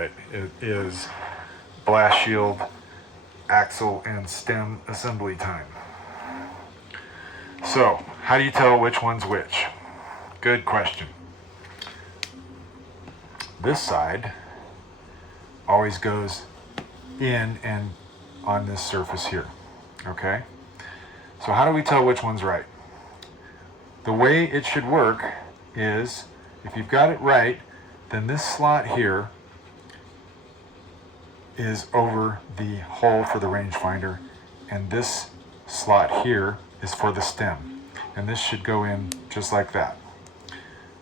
it. It is blast shield, axle, and stem assembly time. So, how do you tell which one's which? Good question. This side always goes in and on this surface here, okay? So how do we tell which one's right? The way it should work is, if you've got it right, then this slot here is over the hole for the rangefinder, and this slot here is for the stem. And this should go in just like that.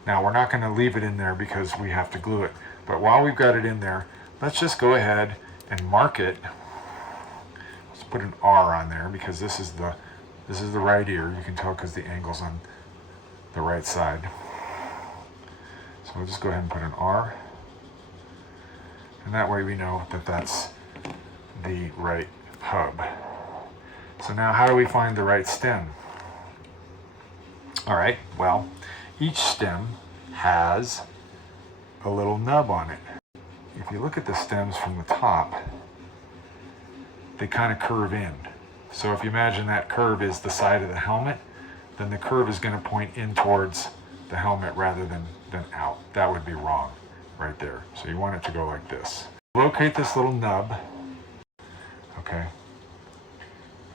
Now, we're not going to leave it in there because we have to glue it. But while we've got it in there, let's just go ahead and mark it. Let's put an R on there because this is the right ear. You can tell because the angle's on the right side. So we'll just go ahead and put an R. And that way we know that that's the right hub. So now how do we find the right stem? All right, well, each stem has a little nub on it. If you look at the stems from the top, they kind of curve in. So if you imagine that curve is the side of the helmet, then the curve is going to point in towards the helmet rather than out. That would be wrong right there. So you want it to go like this. Locate this little nub, okay,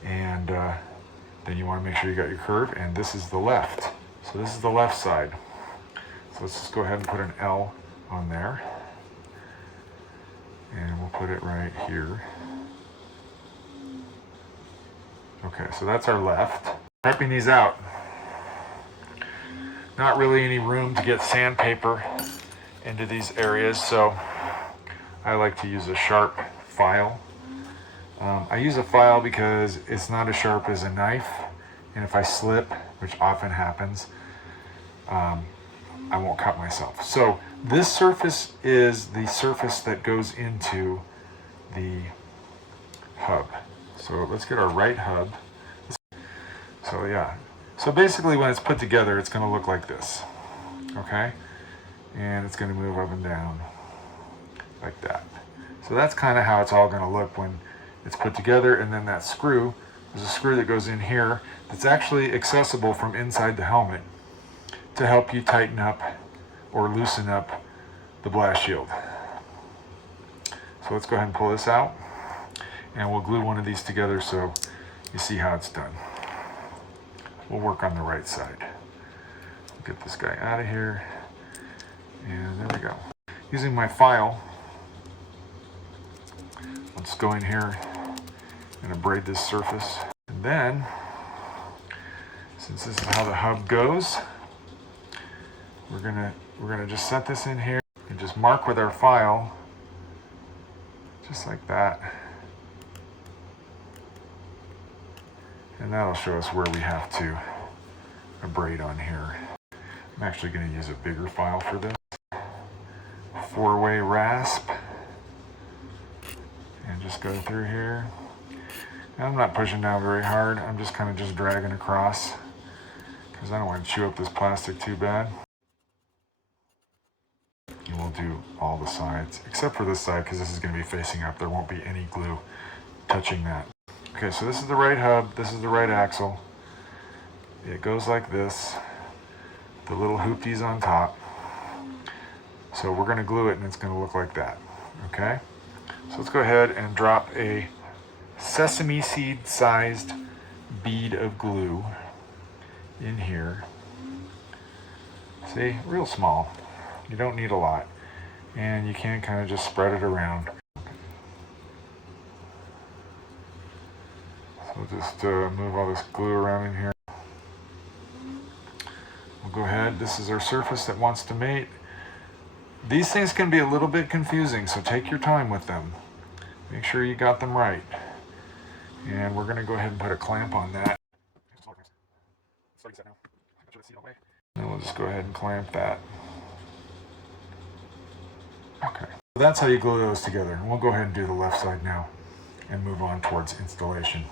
and then you want to make sure you got your curve, and this is the left. So this is the left side. So let's just go ahead and put an L on there. And we'll put it right here. Okay, so that's our left. Prepping these out. Not really any room to get sandpaper into these areas, so I like to use a sharp file. I use a file because it's not as sharp as a knife, and if I slip, which often happens, I won't cut myself. So this surface is the surface that goes into the hub. So let's get our right hub. So yeah, so basically when it's put together, it's going to look like this, okay? And it's going to move up and down like that. So that's kind of how it's all going to look when it's put together. And then that screw, there's a screw that goes in here that's actually accessible from inside the helmet to help you tighten up or loosen up the blast shield. So let's go ahead and pull this out, and we'll glue one of these together so you see how it's done. We'll work on the right side. Get this guy out of here, and there we go. Using my file, let's go in here and abrade this surface. And then, since this is how the hub goes, we're gonna just set this in here and just mark with our file, just like that. And that'll show us where we have to abrade on here. I'm actually going to use a bigger file for this. 4-way rasp. And just go through here. And I'm not pushing down very hard. I'm just kind of just dragging across because I don't want to chew up this plastic too bad. And we'll do all the sides, except for this side because this is going to be facing up. There won't be any glue touching that. Okay, so this is the right hub, this is the right axle. It goes like this. The little hoopties on top. So we're going to glue it and it's going to look like that. Okay? So let's go ahead and drop a sesame seed sized bead of glue in here. See, real small. You don't need a lot. And you can kind of just spread it around. So we'll just move all this glue around in here. We'll go ahead. This is our surface that wants to mate. These things can be a little bit confusing, so take your time with them. Make sure you got them right. And we're going to go ahead and put a clamp on that. And we'll just go ahead and clamp that. Okay. So that's how you glue those together. And we'll go ahead and do the left side now and move on towards installation.